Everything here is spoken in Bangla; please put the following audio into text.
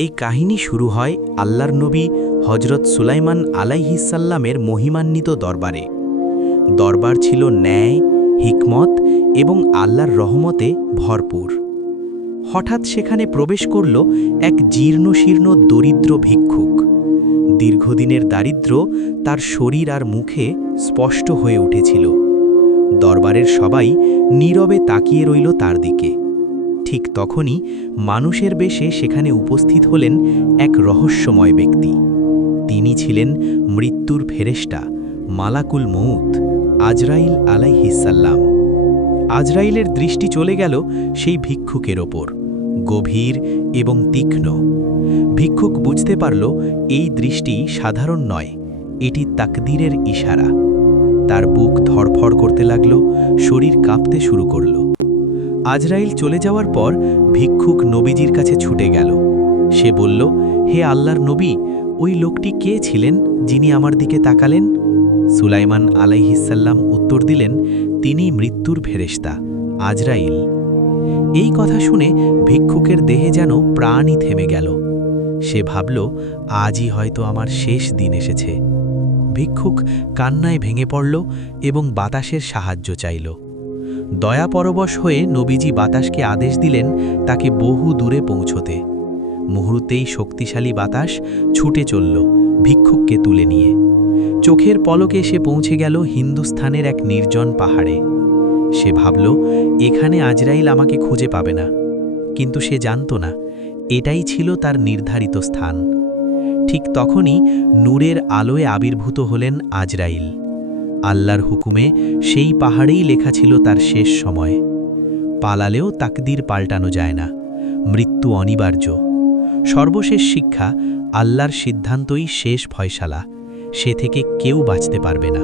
এই কাহিনী শুরু হয় আল্লাহর নবী হজরত সুলাইমান আলাইহিসাল্লামের মহিমান্বিত দরবারে। দরবার ছিল ন্যায়, হিকমত এবং আল্লাহর রহমতে ভরপুর। হঠাৎ সেখানে প্রবেশ করল এক জীর্ণশীর্ণ দরিদ্র ভিক্ষুক। দীর্ঘদিনের দারিদ্র্য তার শরীর আর মুখে স্পষ্ট হয়ে উঠেছিল। দরবারের সবাই নীরবে তাকিয়ে রইল তার দিকে। ঠিক তখনই মানুষের বেশে সেখানে উপস্থিত হলেন এক রহস্যময় ব্যক্তি। তিনি ছিলেন মৃত্যুর ফেরেশতা মালাকুল মউত আজরাইল আলাইহিসসালাম। আজরাইলের দৃষ্টি চলে গেল সেই ভিক্ষুকের ওপর, গভীর এবং তীক্ষ্ণ। ভিক্ষুক বুঝতে পারল এই দৃষ্টি সাধারণ নয়, এটি তাকদীরের ইশারা। তার বুক ধড়ফড় করতে লাগল, শরীর কাঁপতে শুরু করল। আজরাইল চলে যাওয়ার পর ভিক্ষুক নবীজির কাছে ছুটে গেল। সে বলল, হে আল্লাহর নবী, ওই লোকটি কে ছিলেন যিনি আমার দিকে তাকালেন? সুলাইমান আলাইহিসসালাম উত্তর দিলেন, তিনি মৃত্যুর ফেরেশতা আজরাইল। এই কথা শুনে ভিক্ষুকের দেহে যেন প্রাণই থেমে গেল। সে ভাবল, আজই হয়তো আমার শেষ দিন এসেছে। ভিক্ষুক কান্নায় ভেঙে পড়ল এবং বাতাসের সাহায্য চাইল। দয়াপরবশ হয়ে নবীজি বাতাসকে আদেশ দিলেন তাকে বহু দূরে পৌঁছতে। মুহূর্তেই শক্তিশালী বাতাস ছুটে চলল ভিক্ষুককে তুলে নিয়ে। চোখের পলকে সে পৌঁছে গেল হিন্দুস্থানের এক নির্জন পাহাড়ে। সে ভাবল, এখানে আজরাইল আমাকে খুঁজে পাবে না। কিন্তু সে জানত না, এটাই ছিল তার নির্ধারিত স্থান। ঠিক তখনই নূরের আলোয় আবির্ভূত হলেন আজরাইল। আল্লাহর হুকুমে সেই পাহাড়েই লেখা ছিল তার শেষ সময়। পালালেও তাকদীর পাল্টানো যায় না, মৃত্যু অনিবার্য। সর্বশেষ শিক্ষা, আল্লাহর সিদ্ধান্তই শেষ ফয়সালা, সে থেকে কেউ বাঁচতে পারবে না।